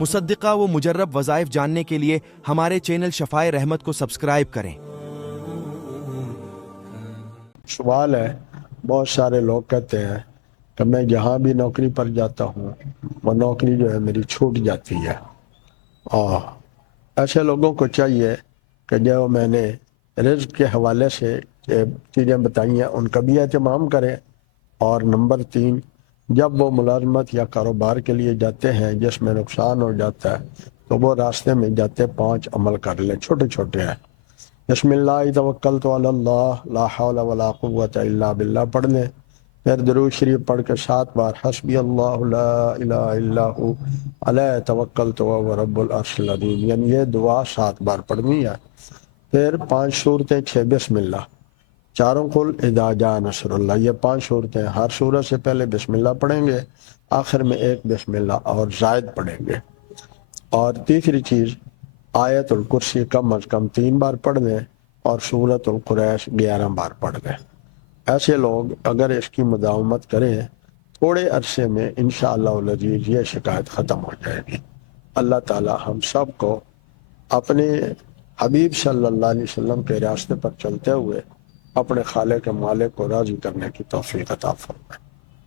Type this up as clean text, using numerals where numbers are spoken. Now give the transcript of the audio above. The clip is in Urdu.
مصدقہ و مجرب وظائف جاننے کے لیے ہمارے چینل شفائے رحمت کو سبسکرائب کریں۔ سوال ہے، بہت سارے لوگ کہتے ہیں کہ میں جہاں بھی نوکری پر جاتا ہوں وہ نوکری جو ہے میری چھوٹ جاتی ہے، اور ایسے لوگوں کو چاہیے کہ جو میں نے رزق کے حوالے سے چیزیں بتائی ہیں ان کا بھی اہتمام کریں، اور نمبر 3، جب وہ ملازمت یا کاروبار کے لیے جاتے ہیں جس میں نقصان ہو جاتا ہے تو وہ راستے میں جاتے 5 عمل کر لیں، چھوٹے چھوٹے ہیں۔ بسم اللہ توکلت علی اللہ لا حول ولا قوت الا باللہ پڑھ لیں، پھر درود شریف پڑھ کے 7 بار حسبی اللہ لا الہ الا ہو علیہ توکلت وهو رب العرش العظیم، یعنی یہ دعا 7 بار پڑھنی ہے۔ پھر 5 صورتیں، 6 بسم اللہ، 4 قل اذا جاء نصر اللہ، یہ 5 صورتیں، ہر صورت سے پہلے بسم اللہ پڑھیں گے، آخر میں ایک بسم اللہ اور زائد پڑھیں گے۔ اور تیسری چیز، آیت الکرسی کم از کم 3 بار پڑھ دیں، اور سورۃ القریش 11 بار پڑھ دیں۔ ایسے لوگ اگر اس کی مداومت کریں تھوڑے عرصے میں انشاءاللہ العزیز یہ شکایت ختم ہو جائے گی۔ اللہ تعالی ہم سب کو اپنے حبیب صلی اللہ علیہ وسلم کے راستے پر چلتے ہوئے اپنے خالق مالک کو راضی کرنے کی توفیق عطا فرمائے۔